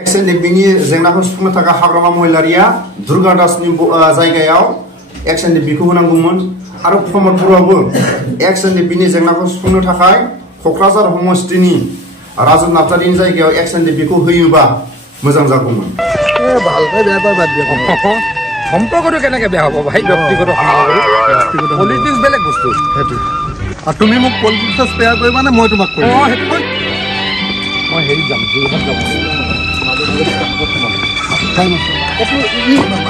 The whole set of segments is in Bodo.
एक्सएनडिपिनि जेंनाखौ सुफुंनो थाखाय हाग्रामा महिलारिया दुर्गा दासनि जायगायाव एक्सएनडिपिखौ होनांगौमोन आरो प्रमद बर'आबो एक्सएनडिपिनि जेंनाखौ सुफुंनो थाखाय क'क्राझार समष्टिनि राजन नार्जारिनि जायगायाव एक्सएनडिपिखौ होयोबा मोजां जागौमोन। সম্পৰ্কটো কেনেকৈ বেয়া হ'ব ভাই? ব্যক্তিগত পলিটিক্স বেলেগ বস্তু। তুমি মোক পলিটিক্সত স্পেয়াৰ কৰিবা নে মই তোমাক কৰিম? মই হেৰি যাম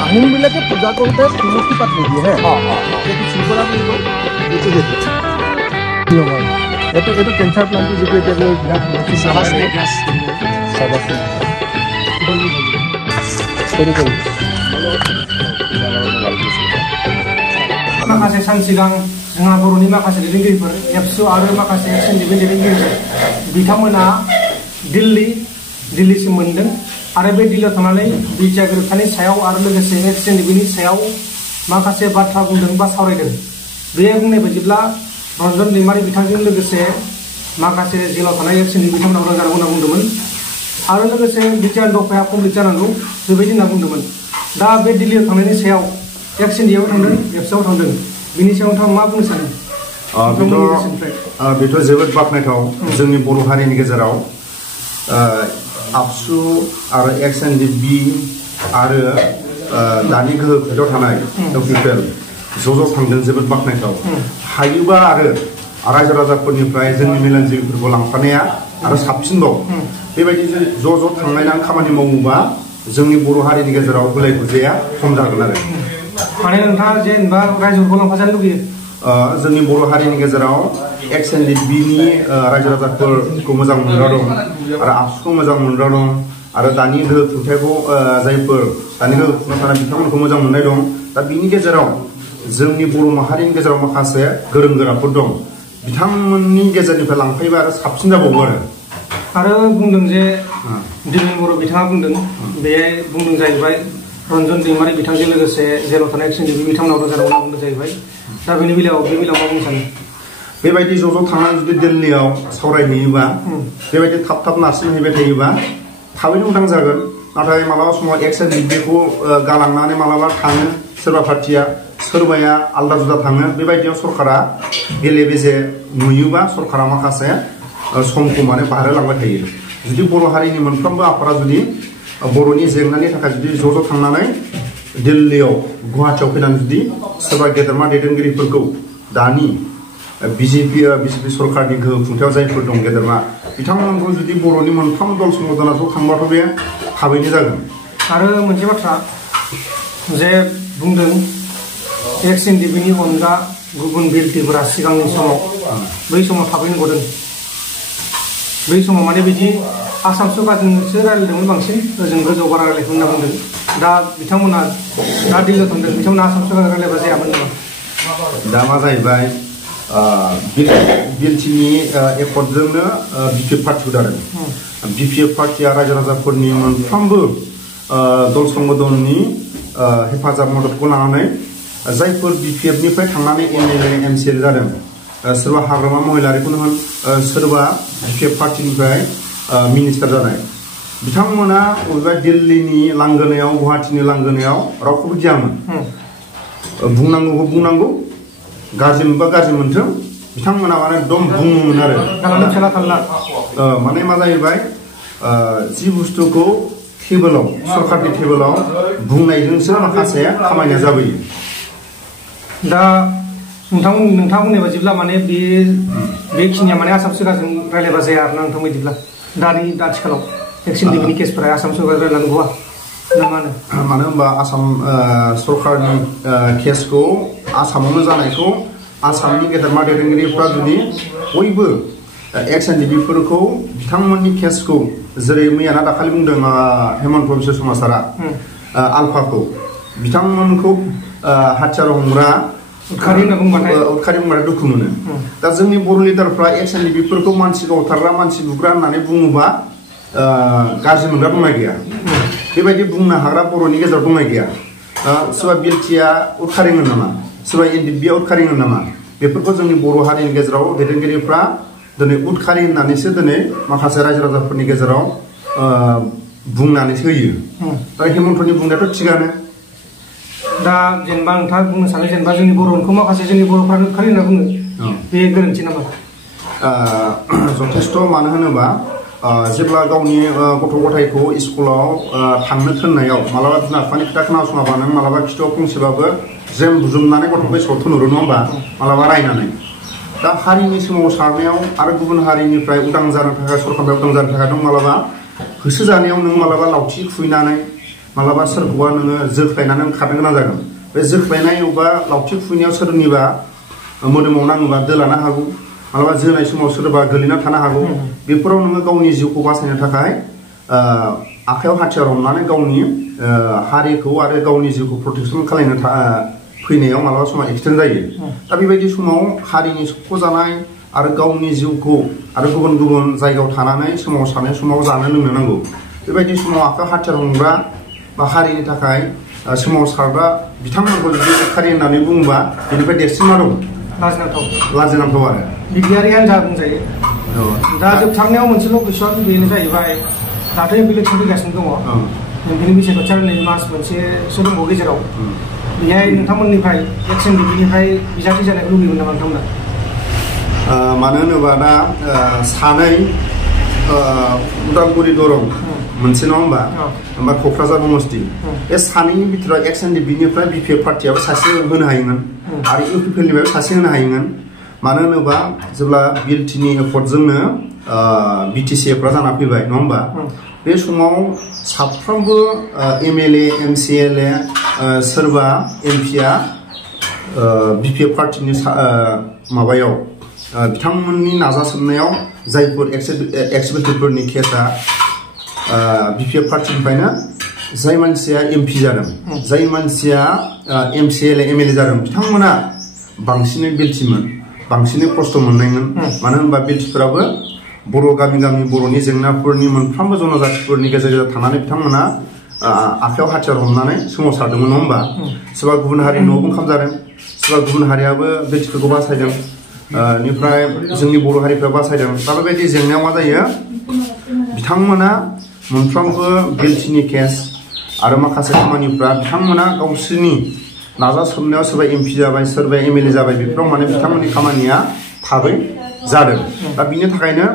আহোমবিলাকে পূজা কৰোঁতে তুলসী পাত নিদিয়ে হে চিংকৰা বুলি কয়। এইটো কেঞ্চাৰ প্লান্টটো যিটো এতিয়া माखासे सान सिगां जोंहा बर'नि माखासे दैदेनगिरिफोर एबसु आरो माखासे एक्सएनडिपि दैदेनगिरिफोर बिथांमोना दिल्लीसिम मोनदों आरो बे दिल्लीयाव थांनानै बिटिआर गोरोबथानि सायाव आरो लोगोसे एक्सएनडिपिनि सायाव माखासे बाथ्रा बुंदों बा सावरायदों। बे बुंनाय बायदिब्ला रन्जन दैमारि बिथांजों लोगोसे माखासे जेलाव थानाय एक्सएनडिपि बिथांमोना उदां जानांगौ होनना बुंदोंमोन आरो लोगोसे बिटिआर दफाया कमप्लिट जानांगौ बेबायदि होनना बुंदोंमोन। दा बे दिल्लीयाव थांनायनि सायाव एक्सएनडिआव थांदों एबसुआव थांदों बिनि सायाव नोंथाङा मा बुंनो सानो? बेथ' जोबोद बाख्नायथाव। जोंनि बर' हारिनि गेजेराव आबसु आरो एक्सएनडिपि आरो दानि गोहो खुंथायाव थानाय UPPL ज' थांदों, जोबोद बाख्नायथाव। हायोबा आरो रायजो राजाफोरनिफ्राय जोंनि मेलेमजिबिफोरखौ लांफानाया आरो साबसिनबाव। बेबायदि ज' थांनानै खामानि मावोबा जोंनि बर' हारिनि गेजेराव गुलाय गुजाया खम जागोन आरो। माने नोंथाङा जेनेबा रायजोफोरखौ लांफाजानो लुगैयो? जोंनि बर' हारिनि गेजेराव एक्सएनडिपिनि रायजो राजाफोरखौ मोजां मोनग्रा दं आरो आबसुखौ मोजां मोनग्रा दं आरो दानि गोहो खुंथायखौ जायफोर दानि गोहो खुंनो थानाय बिथांमोनखौ मोजां मोननाय दं। दा बिनि गेजेराव जोंनि बर' माहारिनि गेजेराव माखासे गोरों गोराफोर दं, बिथांमोननि गेजेरनिफ्राय लांफायोबा आरो साबसिन जाबावो आरो बुंदों जे दिलीप बर' बिथाङा बुंदों, बे बुंदों जाहैबाय रन्जन दैमारि बिथांजों लोगोसे जेराव थानाय एक्सएनडिपि बिथांमोना उदां जानांगौ बुंदों जाहैबाय। दा बेनि बेलायाव मा बुंनो सानो? बेबायदि ज' थांनानै जुदि दिल्लीयाव सावरायहैयोबा, बेबायदि थाब नारसिनहैबाय थायोबा थाबैनो उदां जागोन। नाथाय मालाबा समाव एक्सएनडिपिखौ गालांनानै मालाबा थाङो सोरबा पार्टिया, सोरबाया आलदा जुदा थाङो। बेबायदियाव सरकारा बेले बेजे नुयोबा सरकारा माखासे समखौ माने बारहोलांबाय थायो। जुदि बर' हारिनि मोनफ्रोमबो आफादा जुदि बर'नि जेंनानि थाखाय जुदि ज' थांनानै दिल्लीयाव गुवाहाटियाव फैनानै जुदि सोरबा गेदेरमा दैदेनगिरिफोरखौ दानि बिजेपि सरकारनि गोहो खुंथायाव जायफोर दं गेदेरमा बिथांमोनखौ जुदि बर'नि मोनफ्रोम दल संगठना ज' थांबाथ' बे थाबैनो जागोन। आरो मोनसे बाथ्रा जे बुंदों एक्सएनडिपिनि अनगा गुबुन बिएलटिफोरा सिगांनि समाव बै समाव थाबैनो गदों। बै समाव माने बिदि आसाम सरकारजोंसो रायज्लायदोंमोन, बांसिन ओजों गोजौ बारा रायज्लायखौ होनना बुंदों। दा बिथांमोना दा दिल्लीयाव थांदों, बिथांमोना आसाम सरकारजों रायज्लायबा जायामोन नामा? दा मा जाहैबाय, बिएलटिनि एकर्डजोंनो BPF पार्टि उदारदों। BPF पार्टिया रायजो राजाफोरनि मोनफ्रोमबो दल संगठननि हेफाजाब मददखौ लानानै जायफोर BPFनिफ्राय थांनानै MLA MCL जादों, सोरबा हाग्रामा महिलारिखौनो होन, सोरबा BPF पार्टिनिफ्राय मिनिस्टार जानाय, बिथांमोना बबेबा दिल्लीनि लांगोनायाव गुवाहाटिनि लांगोनायाव रावखौबो गियामोन। बुंनांगौखौ बुंनांगौ, गाज्रि मोनबा गाज्रि मोनथों, बिथांमोना माने एकदम बुङोमोन आरो। माने मा जाहैबाय, जि बुस्थुखौ टेबोलाव सरकारनि टेबोलाव बुंनायजोंसो माखासे खामानिया जाबोयो। दा नोंथां बुंनाय बायदिब्ला माने बेखिनिया माने आसाम सरकारजों रायज्लायबा जाया आरोना नोंथां बायदिब्ला दानि आथिखालाव एक्सएनडिपिनि केसफोरा आसाम सरकारजों रायज्लायनांगौआ ना मा होनो? मानो होनबा आसाम सरकारनि केसखौ आसामावनो जानायखौ आसामनि गेदेरमा दैदेनगिरिफ्रा जुदि बयबो एक्सएनडिपिफोरखौ बिथांमोननि केसखौ जेरै मैयाना दाखालि बुंदों हेमन्त बिश्व शर्मा सारा आलफाखौ बिथांमोनखौ हाथियार हमग्रा उदखारि बुंबाथाय दुखु मोनो। दा जोंनि बर' लिडारफ्रा एक्सएनडिपिफोरखौ मानसि गावथारग्रा मानसि बुग्रा होननानै बुङोबा गाज्रि मोनग्रा दंना गैया? बेबायदि बुंनो हाग्रा बर'नि गेजेराव दंना गैया? सोरबा बिएलटिआ उदखारिङो नामा? सोरबा एनडिएफबिआ उदखारिङो नामा? बेफोरखौ जोंनि बर' हारिनि गेजेराव दैदेनगिरिफ्रा दिनै उदखारि होननानैसो दिनै माखासे रायजो राजाफोरनि गेजेराव बुंनानैसो होयो दा हेमन्तनि बुंनायाथ' थिगानो दा जेनेबा नोंथाङा बुंनो सानो जेनेबा जोंनि बर'खौ माखासे जोंनि बर'फ्रानो खालि होनना बुङो बे गोरोन्थि नामा जथेस्थ' मानो होनोबा जेब्ला गावनि गथ' गथायखौ स्कुलाव थांनो थिननायाव मालाबा बिमा बिफानि खोथा खोनासङाबा नों मालाबा खिथुआव फंसेबाबो जेम बुजुमनानै गथ'खौ स्कुलाव थिनहरो नङा होमबा मालाबा रायनानै दा हारिनि सोमावसारनायाव आरो गुबुन हारिनिफ्राय उदां जानो थाखाय सरकारनिफ्राय उदां जानो थाखाय दं मालाबा होसो जानायाव नों मालाबा लावथि खुबैनानै मालाबा सोरखौबा नोङो जोख्लायनानै खारनो गोनां जागोन बे जोख्लायनाय बा लावथि खुबैनायाव सोरनिबा मोदोमाव नाङोबा दोलानो हागौ मालाबा जोनाय समाव सोरबा गोलैना थानो हागौ बेफोराव नोङो गावनि जिउखौ बासायनो थाखाय आखायाव हाथियार हमनानै गावनि हारिखौ आरो गावनि जिउखौ प्रटेक्सन खालामनो फैनायाव मालाबा समाव एक्सिडेन्ट जायो दा बेबायदि समाव हारिनि सोबख'जानाय आरो गावनि जिउखौ आरो गुबुन गुबुन जायगायाव थानानै सोमावसारनाय समाव जानो लोंनो नांगौ बेबायदि समाव आखायाव हाथियार हमग्रा बा हारिनि थाखाय सोमावसारग्रा बिथांमोनखौ जुदि बेखारि होननानै बुङोबा बेनिफ्राय देरसिन मा दं लाजिनांथाव आरो बिगियारियानो जा बुंजायो दा जोबथारनायाव मोनसेल' कुइसन बेनो जाहैबाय दाथ' इलेक्सन फैगासिनो दङ बेनि बिसायखौ नै मास मोनसेसो दंबावो गेजेराव बेहाय नोंथांमोननिफ्राय एक्सन बिनिफ्राय बिजाथि जानायखौ लुबैयोमोन नामा नोंथांमोना मानो होनोबा दा सानै उदालगुरि दरं मोनसे नङा होमबा ओमफ्राय क'क्राझार समस्ति बे सानैनि बिथोराव XNDFनिफ्राय BPF पार्टियाबो सासे होनो हायोमोन आरो UPPLनिफ्रायबो सासे होनो हायोमोन मानो होनोबा जेब्ला बिएलटिनि एफर्टजोंनो BTCFफ्रा जाना फैबाय नङा होमबा बे समाव साफ्रोमबो MLA MCLA सोरबा MPआ BPF पार्टिनि माबायाव बिथांमोननि नाजासोमनायाव जायफोर एक्सपेक्टेडफोरनि केसा BPF पार्टिनिफ्रायनो जाय मानसिया MP जादों जाय मानसिया MCLA MLA जादों बिथांमोना बांसिनै बेल्टिमोन बांसिनै खस्थ' मोननायमोन मानो होनबा बेल्टिफोराबो बर' गामि गामि बर'नि जेंनाफोरनि मोनफ्रोमबो जनजातिफोरनि गेजेर गेजेर थानानै बिथांमोना आखायाव हाथियार हमनानै सोमावसारदोंमोन नङा होमबा सोरबा गुबुन हारिनि न'आवबो ओंखाम जादों सोरबा गुबुन हारियाबो बेल्टिफोरखौ बासायदों निफ्राय जोंनि बर' हारिफ्रा बासायदों दा बेबायदि जेंनायाव मा जायो बिथांमोना मोनफ्रोमबो बेल्टिनि केस आरो माखासे खामानिफ्रा बिथांमोना गावसोरनि नाजासोमनायाव सोरबा MP जाबाय सोरबा MLA जाबाय बेफोराव माने बिथांमोननि खामानिया थाबै जादों दा बिनि थाखायनो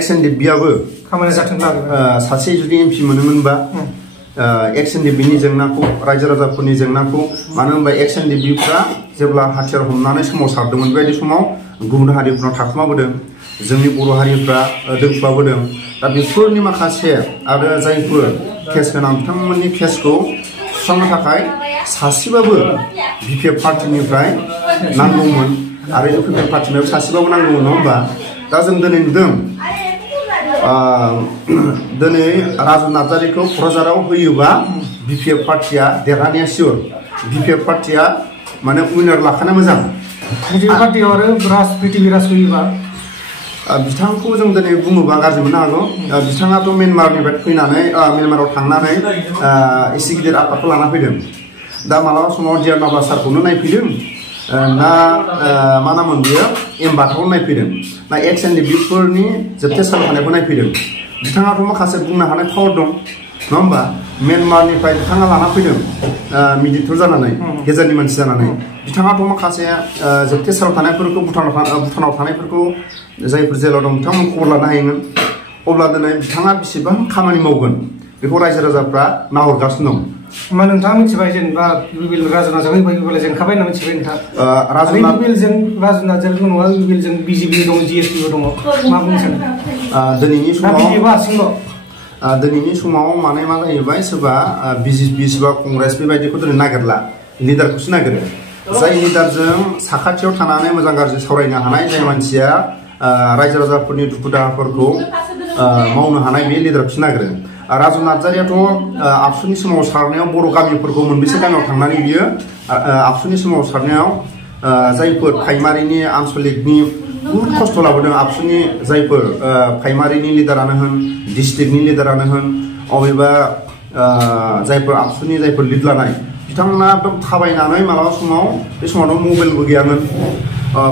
XNDFआबो सासे जुदि MP मोनोमोनबा XNDFनि जेंनाखौ रायजो राजाफोरनि जेंनाखौ मानो होनबा XNDFफ्रा जेब्ला हाथियार हमनानै सोमावसारदोंमोन बेबायदि समाव गुबुन हारिफोरनाव थाखुमाबोदों जोंनि बर' हारिफ्रा दोनखुमाबोदों दा बेफोरनि माखासे आरो जायफोर केस गोनां बिथांमोननि केसखौ सुस्रांनो थाखाय सासेबाबो BPF पार्टिनिफ्राय नांगौमोन आरो UPPL पार्टिनिफ्राय सासेबाबो नांगौमोन नङा होमबा दा जों दिनै नुदों दिनै राजु नार्जारिखौ क'क्राझाराव होयोबा BPF पार्टिया देरहानाया सियर BPF पार्टिया माने उइनार लाखानाया मोजां BPF पार्टियाव आरो पृथ्वी राज होयोबा बिथांखौ जों दिनै बुङोबा गाज्रि मोननो हागौ बिथाङाथ' म्यानमारनिफ्राय फैनानै म्यानमाराव थांनानै एसे गिदिर आफादखौ लाना फैदों दा मालाबा समाव डिआर नाब्ला सारखौनो नायफैदों ना मा नामोन बियो एम्बाथावनो नायफैदों ना XNDFफोरनि जोबथेसालियाव थानायखौ नायफैदों बिथाङाथ' माखासे बुंनो हानाय पावार दं नङा होमबा म्यानमारनिफ्राय बिथाङा लाना फैदों मिडिएटर जानानै गेजेरनि मानसि जानानै बिथाङाथ' माखासे जोबथेसालियाव थानायफोरखौ भुटानाव थानायफोरखौ जायफोर जेलाव दं बिथांमोन खबर लानो हायोमोन अब्ला दिनै बिथाङा बेसेबां खामानि मावगोन बेखौ रायजो राजाफ्रा नाहरगासिनो दं मा नोंथाङा मिथिबाय जेनेबा UPPL राजु नार्जारि फैबाय जेनखाबाय होनना मिथिबाय नोंथाङा UPPLजों राजु नार्जारिल' नङा UPPLजों BJP दङ GSPबो दङ मा बुंनो सानो दिनैनि समाव हारसिंल' दिनैनि समाव माने मा जाहैबाय सोरबा BJP सोरबा कंग्रेस बेबायदिखौ दिनै नागिरला लिडारखौसो नागिरो जाय लिडारजों साखाथियाव थानानै मोजां गाज्रि सावरायनो हानाय जाय मानसिया रायजो राजाफोरनि दुखु दाहाफोरखौ मावनो हानाय बे लिडारखौसो नागिरो राजु नार्जारियाथ' आबसुनि सोमावसारनायाव बर' गामिफोरखौ मोनबेसे गामियाव थांनानै बियो आबसुनि सोमावसारनायाव जायफोर प्राइमारिनि आनसलिकनि बुहुत खस्थ' लाबोदों आबसुनि जायफोर प्राइमारिनि लिडारानो होन डिस्ट्रिक्टनि लिडारानो होन अबेबा जायफोर आबसुनि जायफोर लिड लानाय बिथांमोना एकदम थाबायनानै मालाबा समाव बे समावथ' मबाइलबो गैयामोन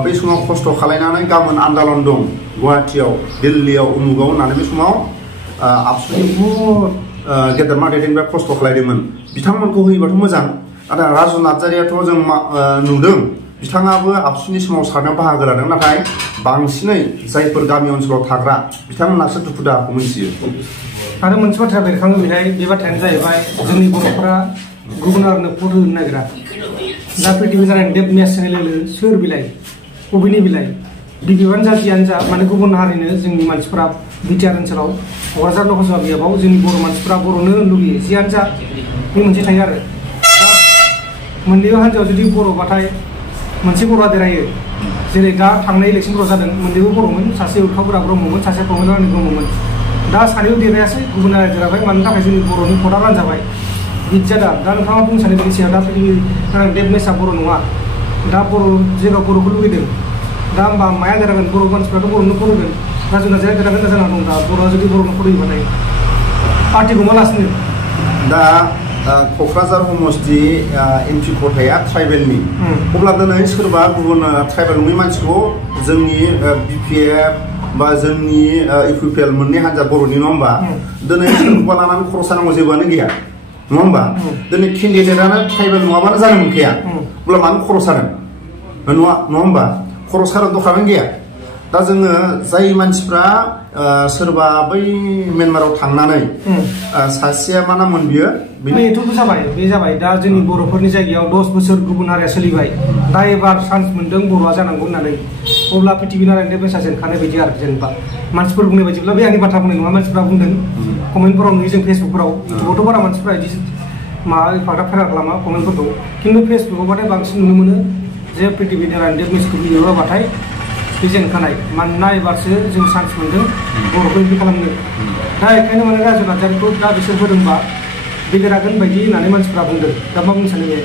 बे समाव खस्थ' खालायनानै गाबोन आन्दालन दं गुवाहाटियाव दिल्लीयाव उमुगाव होननानै बे समाव आबसुनि बहुद गेदेरमा दैदेनग्रा खस्थ' खालायदोंमोन बिथांमोनखौ होयोबाथ' मोजां नाथाय राजु नार्जारियाथ' जों नुदों बिथाङाबो आबसुनि समाव सारनायाव बाहागो लादों नाथाय बांसिनै जायफोर गामि ओनसोलाव थाग्रा बिथांमोनासो दुखु दाहाखौ मिथियो आरो मोनसे बाथ्रा बेरखाङो बेहाय बे बाथ्रायानो जाहैबाय जोंनि बर'फोरा गुबुन हारिनो भट होनो नागिरा दा प्रिथिबि जानाय देब मेस होनाय सोर बिलाइ बबेनि बिलाइ बिबिआनो जा जियानो जा माने गुबुन हारिनो जोंनि मानसिफोरा बिटिआर ओनसोलाव क'क्राझार लकसभा बियाबाव जोंनि बर' मानसिफोरा बर'नो लुगैयो जियानो जा बे मोनसे थायो आरो दा मोननैबो हान्जायाव जुदि बर'बाथाय मोनसे बर'आ देरहायो जेरै दा थांनाय इलेक्सनफोराव जादों मोननैबो बर'मोन सासे उल्खावग्रा ब्रह्ममोन सासे प्रमद रानी ब्रह्ममोन दा सानैबो देरहायासै गुबुन हारिया देरहाबाय मानि थाखाय जोंनि बर'नि भटआ रानजाबाय बिदि जादों दा नोंथाङा बुंनो सानो बेनि सायाव दा देब मेसआ बर' नङा दा बर' जेराव बर'खौ लुगैदों दा होमबा माया देरहागोन बर' मानसिफ्राथ' बर'नो भट होगोन राजु नार्जारिया देरहागोन ना जाना दं दा बर'आ जुदि बर'नो भट होयोबाथाय पार्टि गमालासिनो दा क'क्राझार समस्ति एमपि खथाया ट्राइबेलनि अब्ला दिनै सोरबा गुबुन ट्राइबेल नङै मानसिखौ जोंनि BPF बा जोंनि UPPL मोननै हान्जा बर'नि नङा होमबा दिनै सोरखौबा लानानै खर' सानांगौ जेबोआनो गैया नङा होमबा दिनै केन्डिडेटआनो ट्राइबेल नङाबानो जानो मोनखाया अब्ला मानो खर' सादों नङा होमबा खर' सानो दखानानो गैया दा जोङो जाय मानसिफ्रा सोरबा बै म्यानमाराव थांनानै सासेया मा नाममोन बियो बेथ' बे जाबाय दा जोंनि बर'फोरनि जायगायाव 10 बोसोर गुबुन हारिया सोलिबाय दा एबार चान्स मोनदों बर'आ जानांगौ होननानै अब्ला प्रिथिबि नारायण देब मेसआ जेनखानाय बायदि आरो जेनेबा मानसिफोर बुंनाय बायदिब्ला बे आंनि बाथ्रा बुंनाय नङा मानसिफ्रा बुंदों कमेन्टफोराव नुयो जों फेसबुकफोराव इउटुबावथ' बारा मानसिफ्रा बिदि माबा एफाग्राब फेरार खालामा कमेन्टफोरखौ खिन्थु फेसबुकावबाथाय बांसिन नुनो मोनो जे प्रिथिबि नारायण देब मेसखौ बियोबाथाय बे जेनखानाय मानोना एबारसो जों चान्स मोनदों बर'खौ बिदि खालामनो दा बेखायनो माने राजु नार्जारिखौ दा बिसोर होदोंबा बे देरहागोन बायदि होननानै मानसिफ्रा बुंदों दा मा बुंनो सानो बे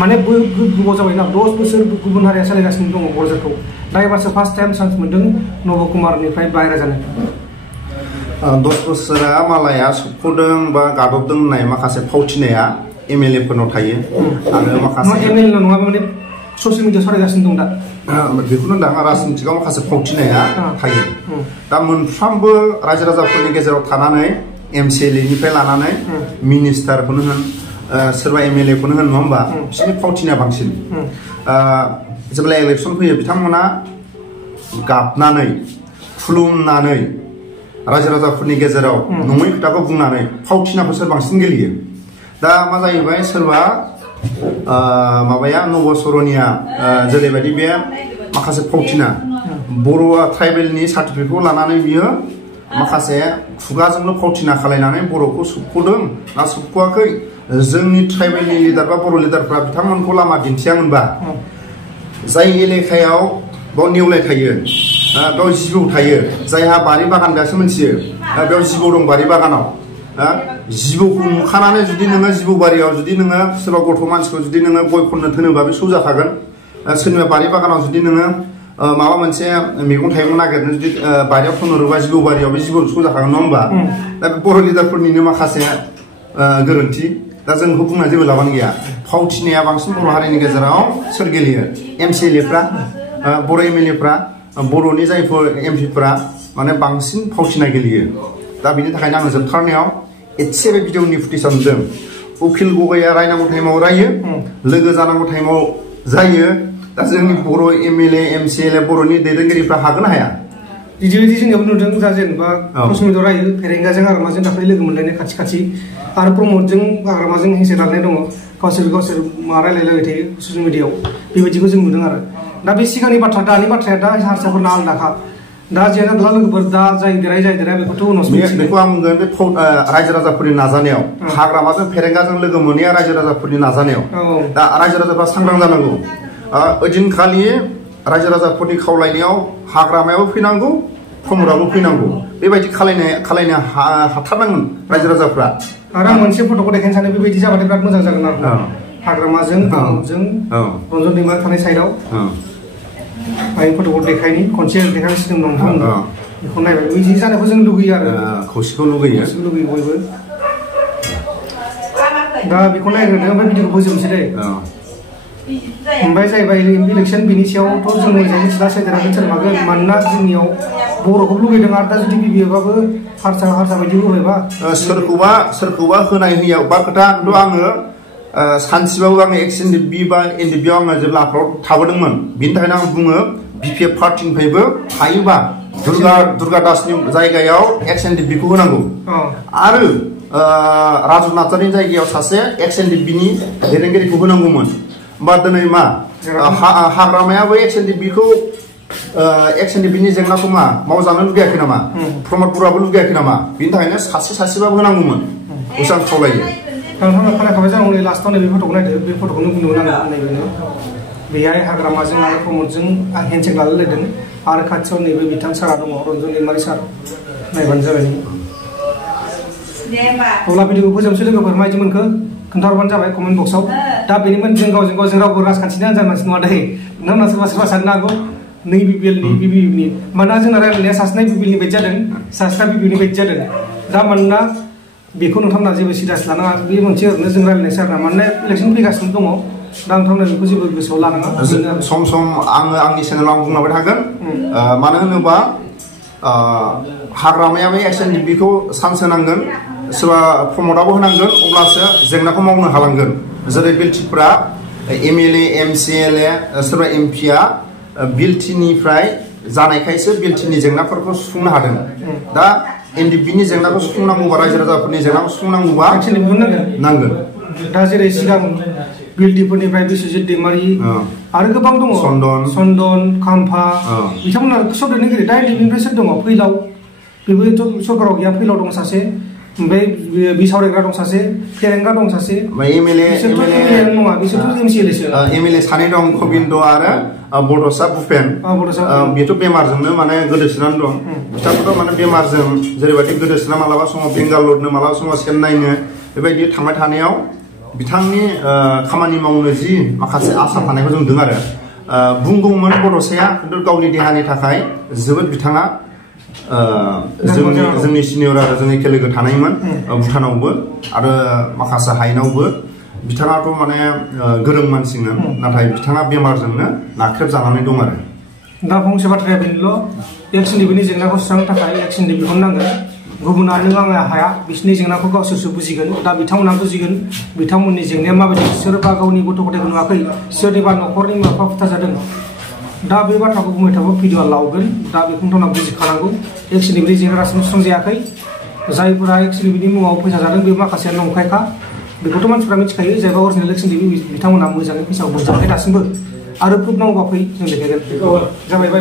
माने गोबाव जाबाय ना 10 बोसोर गुबुन हारिया सालायगासिनो दङ क'क्राझारखौ दा एबारसो फार्स्ट टाइम चान्स मोनदों नब कुमारनिफ्राय बाहेरा जानो 10 बोसोरा मालाया सोबख'दों बा गादबदों होननाय माखासे फावथिनाया MLA फोरनाव थायो आरो माखासे MLA नङा माने ससियेल मिडियायाव सालायगासिनो दं दा बेखौनो दा राजनितिकआव माखासे फावथिनाया थायो दा मोनफ्रोमबो रायजो राजाफोरनि गेजेराव थानानै MCLA निफ्राय लानानै मिनिस्टारखौनो होन सोरबा MLA खौनो होन नङा होमबा बिसोरनि फावथिनाया बांसिन जेब्ला इलेक्सन फैयो बिथांमोना गाबनानै खुलुमनानै रायजो राजाफोरनि गेजेराव नङै खोथाखौ बुंनानै फावथिनाखौ सोर बांसिन गेलेयो दा मा जाहैबाय सोरबा माबाया नबसरनिया जेरैबायदि बे माखासे फावथिना बर'आ ट्राइबेलनि सार्टिफिकेटखौ लानानै बियो माखासे खुगाजोंनो फावथिना खालायनानै बर'खौ सोबख'दों ना सोबख'वाखै जोंनि ट्राइबेलनि लिडार बा बर' लिडारफ्रा बिथांमोनखौ लामा दिन्थियामोनबा जाय एलेकायाव बाव नेवलाय थायो बेयाव जिबौ थायो जायहा बारि बागान बेसो मिथियो बेयाव जिबौ दं बारि बागानाव जिबौखौ नुखानानै जुदि नोङो जिबौ बारियाव जुदि नोङो सोरबा गथ' मानसिखौ जुदि नोङो गय खननो थोनोबा बे सौजाखागोन सोरनिबा बारि बागानाव जुदि नोङो माबा मोनसे मैगं थाइगं नागिरनो जुदि बारियाव थोनहरोबा जिबौ बारियाव बे जिबौ सौजाखागोन नङा होमबा दा बे बर' लिडारफोरनिनो माखासे गोरोन्थि दा जों बेखौ बुंना जेबो लाबानो गैया फावथिनाया बांसिन बर' हारिनि गेजेराव सोर गेलेयो MCLAफ्रा बर' MLAफ्रा बर'नि जायफोर MPफ्रा माने बांसिन फावथिना गेलेयो दा बिनि थाखायनो आङो जोबथारनायाव एसे बे भिडिअनि फुटेजाव नुदों उकिल गगैया रायनांगौ टाइमाव रायो लोगो जानांगौ टाइमाव जायो दा जोंनि बर' MLA MCLA बर'नि दैदेनगिरिफ्रा हागोन हाया बिदि जोंनियाव नुदों दा जेनेबा कसमितआव रायो फेरेंगाजों आग्रामाजों दाख्लै लोगो मोनलायनाय खाथि आरो प्रमदजों आग्रामाजों हिंसा लानाय दङ गावसोर मा रायलायलायबाय थायो ससियेल मिडियायाव बेबायदिखौ जों नुदों आरो दा बे सिगांनि बाथ्रा दानि बाथ्राया दा हारसाफोरना आलादाखा दा जेना दला लोगोफोर दा जाय देरहाया बेखौथ' उनाव बेखौ आं बुंगोन बे रायजो राजाफोरनि नाजानायाव हाग्रामाजों फेरेंगाजों लोगो मोनैया रायजो राजाफोरनि नाजानायाव दा रायजो राजाफ्रा सांग्रां जानांगौ ओइदिनखालि रायजो राजाफोरनि खावलायनायाव हाग्रामायाव फैनांगौ प्रमदाबो फैनांगौ बेबायदि खालायनो हाथारनांगोन रायजो राजाफ्रा आरो आं मोनसे फट'खौ देखायनो सानो बेबायदि जाबाथाय बिराद मोजां जागोन आरो हाग्रामाजों प्रमदजों रन्जन दैमा थानाय साइडआव आं फट'खौ देखायनि खनसे देखायसिगोन नोंथां बेखौ नायबाय बिदि जानायखौ जों लुगैयो आरो खौसेखौ लुगैयो बयबो दा बेखौ नायग्रोनो ओमफ्राय भिडिअखौ फोजोबनोसै दे ओमफ्राय जाहैबाय इलेक्सन बिनि सायावथ' जों मोजाङै मिथिला सोरदेराखै सोर मागोन मानोना जोंनियाव बर'खौ लुगैदों आरो दा जुदि BPF-आबो हारसा बायदि लुगैबा सोरखौबा होनाय होया बा खोथा खिन्थु आङो सानसेबाबो आङो XNDB बा NDFBआव आङो जेब्ला आफादाव थाबोदोंमोन बिनि थाखायनो आं बुङो BPF पार्टिनिफ्रायबो हायोबा दुर्गा दासनि जायगायाव XNDBखौ होनांगौ आरो राजु नार्जारिनि जायगायाव सासे XNDBनि दैदेनगिरिखौ होनांगौमोन होमबा दिनै मा हाग्रामायाबो XNDBनि जेंनाखौ मा मावजानो लुगैयाखै नामा प्रमद बर'आबो लुगैयाखै नामा बिनि थाखायनो सासेबाबो होनांगौमोन बेखौ आं खावलायो नोंथाङा खोनाखाबाय जानांगौ नै लास्टआव नैबे फट'खौ नायदो बे फट'खौनो बुंदोंमोन आङो नैबेनो बेहाय हाग्रामाजों आरो प्रमदजों हेन्डसेक लालायलायदों आरो खाथियाव नैबे बिथां सारा दङ रन्जन दैमारि सार नायबानो जाबाय अब्ला भिडिअखौ फोजोबनोसै लोगोफोर माबायदि मोनखो खोन्थाहरबानो जाबाय कमेन्ट बक्सआव दा बेनिमोन जों गावजों गाव जों रावबो राजखान्थिनि हान्जा मानसि नङा दै नोंथांमोना सोरबा साननो हागौ नै BPFनि मानोना जोंना रायलायनाया सासेना BPFनि बायदि जादों सासेना BPFनि बायदि जादों दा मानोना बेखौ नोंथांमोना जेबो सिरियास लानाङा बे मोनसे ओरैनो जों रायलायनायसै आरोना मानोना इलेक्सन फैगासिनो दङ दा नोंथांमोना बेखौ जेबो गोसोआव लानाङा सम आङो आंनि चेनेलाव आं बुंलांबाय थागोन मानो होनोबा हाग्रामायाबो XNDBखौ चान्स होनांगोन सोरबा प्रमदाबो होनांगोन अब्लासो जेंनाखौ मावनो हालांगोन जेरै बिलटिफ्रा MLA MCLA सोरबा MPआ बिलटिनिफ्राय जानायखायसो बिलटिनि जेंनाफोरखौ सुफुंनो हादों दा NDFBनि जेंनाखौ सुफुंनांगौबा रायजो राजाफोरनि जेंनाखौ सुफुंनांगौबा नांगोन दा जेरै सिगां बिलटिफोरनिफ्राय बिश्वजित दैमारि आरो गोबां दङ चन्दन खाम्फा बिथांमोना सब दैदेनगिरि दा NDFBनिफ्राय सोर दङ फैलाव बेबोथ' सरकाराव गैया फैलाव दं सासे ओमफ्राय बिसावरायग्रा दं सासे फेरेंगा दं सासे MLA नङा बिसोरथ' MCLA सानै दं कबिन्द आरो बड'सा भुपेन बेथ' बेमारजोंनो माने गोदोसोनानै दं बिथांखौथ' माने बेमारजों जेरैबायदि गोदोसोना मालाबा समाव बेंगालरनो मालाबा समाव चेन्नाइनो बेबायदि थांबाय थानायाव बिथांनि खामानि मावनो जि माखासे आसा थानायखौ जों नुदों आरो बुंगौमोन बड'साया खिन्थु गावनि देहानि थाखाय जोबोद बिथाङा जोंनि सिनियर आरो जोंनि लोगो थानायमोन भुटानावबो आरो माखासे हायेनावबो बिथाङाथ' माने गोरों मानसिमोन नाथाय बिथाङा बेमारजोंनो नाख्रेबजानानै दं आरो दा फंसे बाथ्राया बेनोल' XNDBनि जेंनाखौ सुस्रांनो थाखाय XNDBखौनो नांगोन गुबुना नों आङो हाया बिसोरनि जेंनाखौ गावसोरसो बुजिगोन दा बिथांमोना बुजिगोन बिथांमोननि जेंनाया माबायदि सोरबा गावनि गथ' गथायखौ नुवाखै सोरनिबा न'खरनि बिमा बिफा बुथारजादों दा बे बाथ्राखौ बुंबाय थाबा भिडिअआ लावगोन दा बेखौ नोंथांमोना बुजिखानांगौ XNDBनि जेंना दासिम सुस्रांजायाखै जायफोरा XNDBनि मुङाव फैसा जादों बे माखासेया नंखायखा बेखौथ' मानसिफ्रा मिथिखायो जायबा अरिजिनेल XNDB बिथांमोना मोजाङै फैसाखौ मोनजायाखै दासिमबो आरो प्रुफ नांगौबा फै जों देखायगोन जाबाय बाय